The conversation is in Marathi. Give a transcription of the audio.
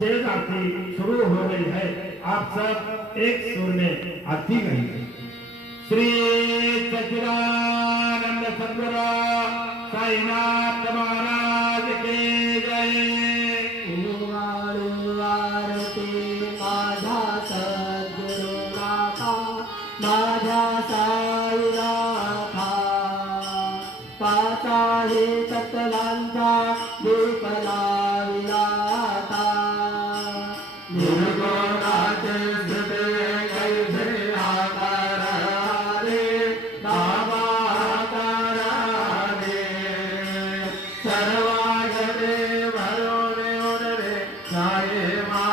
तेज आरती शुरू हो गई है। आप सब एक सुर में आरती करेंगे। श्री सच्चिदानंद सद्गुरु साईनाथ महाराज की जय। आरती माझा सद्गुरुनाथा माझा साईनाथा पाचाही तत्वांचा दीप लाविलाता निर्गुणाचे हृदय कैसे आकाराने बाबा आकाराने सर्वांगणे भरून उरले साई मा